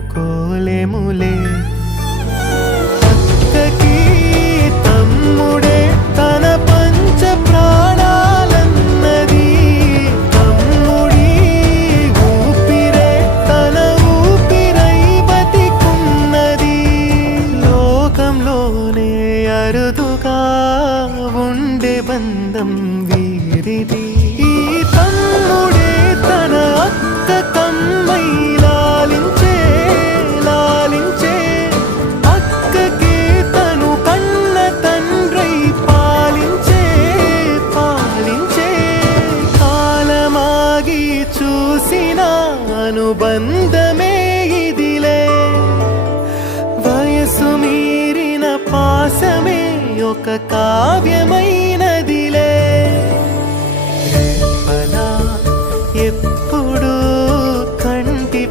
తట్టుకోలేములే అక్కకి తమ్ముడే తన పంచ ప్రాణాలన్నది తమ్ముడి ఊపిరే తన ఊపిరై బతికున్నది లోకంలోనే అరుదుగా ఉండే బంధం వీరిది ఈ తమ్ముడే తన అక్క కమ్మై లాలించే అక్కకే తను కన్న తండ్రై పాలించే కాలమాగి చూసిన అనుబంధమే ఇదిలే వయసు మీరిన పాసమే ఒక కావ్యమైనదిలే రేపలా ఎప్పుడు కంటి